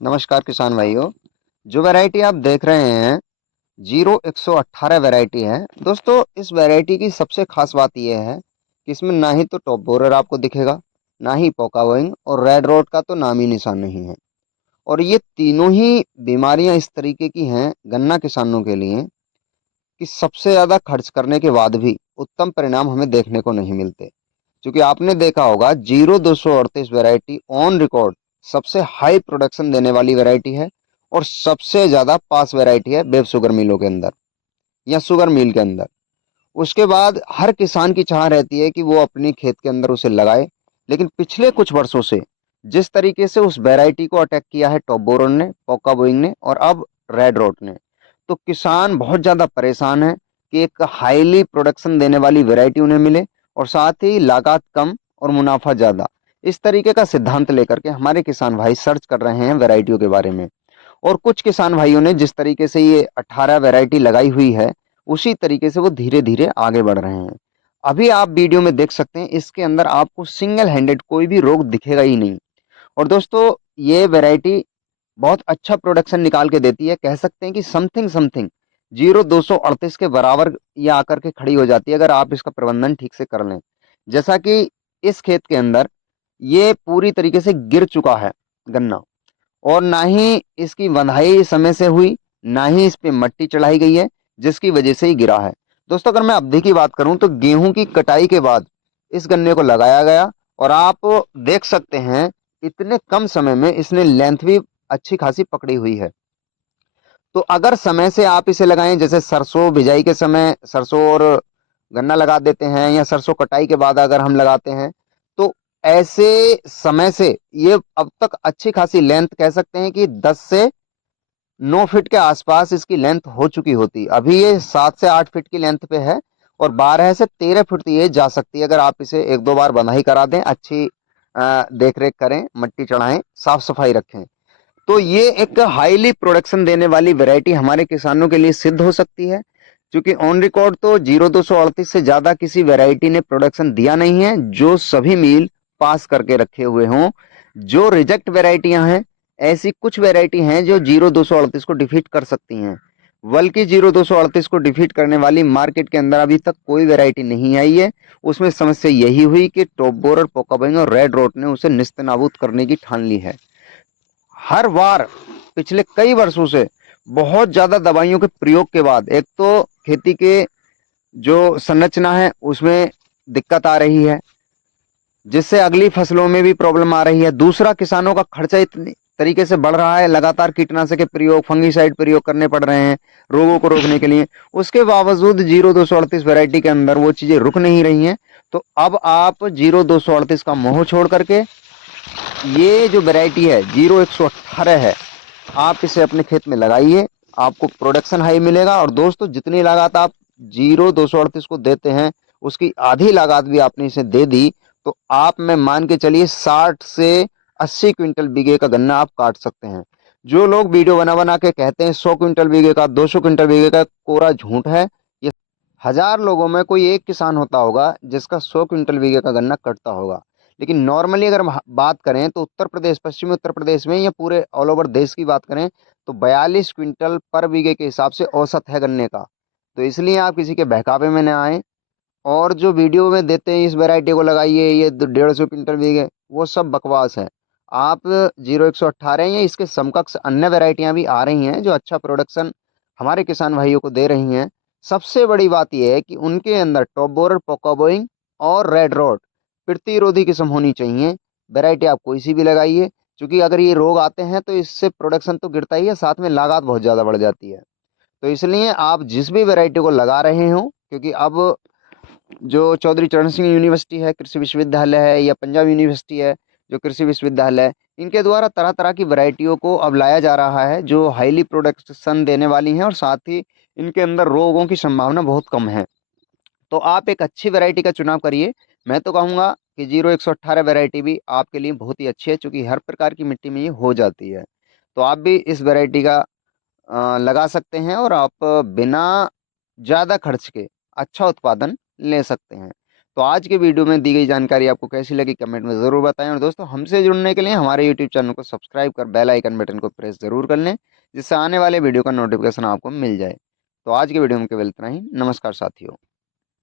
नमस्कार किसान भाइयों। जो वैरायटी आप देख रहे हैं, जीरो 118 वैरायटी है। दोस्तों, इस वैरायटी की सबसे खास बात यह है कि इसमें ना ही तो टॉप बोरर आपको दिखेगा, ना ही पोका वोइंग, और रेड रोड का तो नाम ही निशान नहीं है। और ये तीनों ही बीमारियां इस तरीके की हैं गन्ना किसानों के लिए कि सबसे ज़्यादा खर्च करने के बाद भी उत्तम परिणाम हमें देखने को नहीं मिलते। क्योंकि आपने देखा होगा, जीरो 238 वैरायटी ऑन रिकॉर्ड सबसे हाई प्रोडक्शन देने वाली वैरायटी है और सबसे ज़्यादा पास वैरायटी है बेब शुगर मिलों के अंदर या शुगर मिल के अंदर। उसके बाद हर किसान की चाह रहती है कि वो अपनी खेत के अंदर उसे लगाए। लेकिन पिछले कुछ वर्षों से जिस तरीके से उस वैरायटी को अटैक किया है टॉप बोरन ने, पोका बोइंग ने और अब रेड रोट ने, तो किसान बहुत ज़्यादा परेशान है कि एक हाईली प्रोडक्शन देने वाली वैरायटी उन्हें मिले और साथ ही लागत कम और मुनाफा ज़्यादा। इस तरीके का सिद्धांत लेकर के हमारे किसान भाई सर्च कर रहे हैं वैरायटियों के बारे में। और कुछ किसान भाइयों ने जिस तरीके से ये 18 वैरायटी लगाई हुई है, उसी तरीके से वो धीरे धीरे आगे बढ़ रहे हैं। अभी आप वीडियो में देख सकते हैं, इसके अंदर आपको सिंगल हैंडेड कोई भी रोग दिखेगा ही नहीं। और दोस्तों, ये वैरायटी बहुत अच्छा प्रोडक्शन निकाल के देती है। कह सकते हैं कि समथिंग समथिंग जीरो 238 के बराबर ये आकर के खड़ी हो जाती है अगर आप इसका प्रबंधन ठीक से कर लें। जैसा कि इस खेत के अंदर ये पूरी तरीके से गिर चुका है गन्ना, और ना ही इसकी बंधाई समय से हुई, ना ही इस पे मट्टी चढ़ाई गई है, जिसकी वजह से ही गिरा है। दोस्तों, अगर मैं अवधि की बात करूं तो गेहूं की कटाई के बाद इस गन्ने को लगाया गया और आप देख सकते हैं इतने कम समय में इसने लेंथ भी अच्छी खासी पकड़ी हुई है। तो अगर समय से आप इसे लगाएं, जैसे सरसों बिजाई के समय सरसों और गन्ना लगा देते हैं, या सरसों कटाई के बाद अगर हम लगाते हैं, तो ऐसे समय से ये अब तक अच्छी खासी लेंथ, कह सकते हैं कि 10 से 9 फीट के आसपास इसकी लेंथ हो चुकी होती। अभी ये 7 से 8 फीट की लेंथ पे है और 12 से 13 फीट तक ये जा सकती है अगर आप इसे एक दो बार बंधाई करा दें, अच्छी देख रेख करें, मट्टी चढ़ाएं, साफ सफाई रखें। तो ये एक हाईली प्रोडक्शन देने वाली वैरायटी हमारे किसानों के लिए सिद्ध हो सकती है। क्योंकि ऑन रिकॉर्ड तो जीरो 238 से ज्यादा किसी वैरायटी ने प्रोडक्शन दिया नहीं है जो सभी मील पास करके रखे हुए हों। जो रिजेक्ट वैरायटियां हैं, ऐसी कुछ वैरायटी हैं जो जीरो 238 को डिफीट कर सकती हैं। बल्कि जीरो 238 को डिफीट करने वाली मार्केट के अंदर अभी तक कोई वैरायटी नहीं आई है। उसमें समस्या यही हुई कि टॉप बोर और पोकाबैंग और रेड रोट ने उसे निस्तेनाबूद करने की ठान ली है। हर बार पिछले कई वर्षों से बहुत ज्यादा दवाइयों के प्रयोग के बाद एक तो खेती के जो संरचना है उसमें दिक्कत आ रही है, जिससे अगली फसलों में भी प्रॉब्लम आ रही है। दूसरा, किसानों का खर्चा इतनी तरीके से बढ़ रहा है, लगातार कीटनाशक के प्रयोग, फंगीसाइड प्रयोग करने पड़ रहे हैं रोगों को रोकने के लिए। उसके बावजूद जीरो 238 वैरायटी के अंदर वो चीजें रुक नहीं रही हैं। तो अब आप जीरो 238 का मोह छोड़ करके ये जो वैरायटी है जीरो 118 है, आप इसे अपने खेत में लगाइए। आपको प्रोडक्शन हाई मिलेगा। और दोस्तों, जितनी लागत आप जीरो 238 को देते हैं, उसकी आधी लागत भी आपने इसे दे दी, तो आप, मैं मान के चलिए, 60 से 80 क्विंटल बीघे का गन्ना आप काट सकते हैं। जो लोग वीडियो बना बना के कहते हैं 100 क्विंटल बीघे का, 200 क्विंटल बीघे का, कोरा झूठ है। ये 1000 लोगों में कोई एक किसान होता होगा जिसका 100 क्विंटल बीघे का गन्ना कटता होगा। लेकिन नॉर्मली अगर हम बात करें तो उत्तर प्रदेश, पश्चिमी उत्तर प्रदेश में, या पूरे ऑल ओवर देश की बात करें, तो 42 क्विंटल पर बीघे के हिसाब से औसत है गन्ने का। तो इसलिए आप किसी के बहकावे में न आए। और जो वीडियो में देते हैं इस वैरायटी को लगाइए, ये 150 क्विंटल बीघे, वो सब बकवास है। आप जीरो 118 या इसके समकक्ष अन्य वैरायटियां भी आ रही हैं जो अच्छा प्रोडक्शन हमारे किसान भाइयों को दे रही हैं। सबसे बड़ी बात यह है कि उनके अंदर टॉप बोरर, पोकाबोइंग और रेड रोड प्रतिरोधी किस्म होनी चाहिए। वैरायटी आप कोई सी भी लगाइए, क्योंकि अगर ये रोग आते हैं तो इससे प्रोडक्शन तो गिरता ही है, साथ में लागत बहुत ज़्यादा बढ़ जाती है। तो इसलिए आप जिस भी वैरायटी को लगा रहे हो, क्योंकि अब जो चौधरी चरण सिंह यूनिवर्सिटी है, कृषि विश्वविद्यालय है, या पंजाब यूनिवर्सिटी है जो कृषि विश्वविद्यालय है, इनके द्वारा तरह तरह की वैरायटियों को अब लाया जा रहा है जो हाईली प्रोडक्शन देने वाली हैं और साथ ही इनके अंदर रोगों की संभावना बहुत कम है। तो आप एक अच्छी वैरायटी का चुनाव करिए। मैं तो कहूँगा कि जीरो 118 वैरायटी भी आपके लिए बहुत ही अच्छी है, क्योंकि हर प्रकार की मिट्टी में ये हो जाती है। तो आप भी इस वैरायटी का लगा सकते हैं और आप बिना ज़्यादा खर्च के अच्छा उत्पादन ले सकते हैं। तो आज के वीडियो में दी गई जानकारी आपको कैसी लगी कमेंट में ज़रूर बताएं। और दोस्तों हमसे जुड़ने के लिए हमारे यूट्यूब चैनल को सब्सक्राइब कर बेल आइकन बटन को प्रेस ज़रूर कर लें, जिससे आने वाले वीडियो का नोटिफिकेशन आपको मिल जाए। तो आज के वीडियो में केवल इतना ही। नमस्कार साथियों।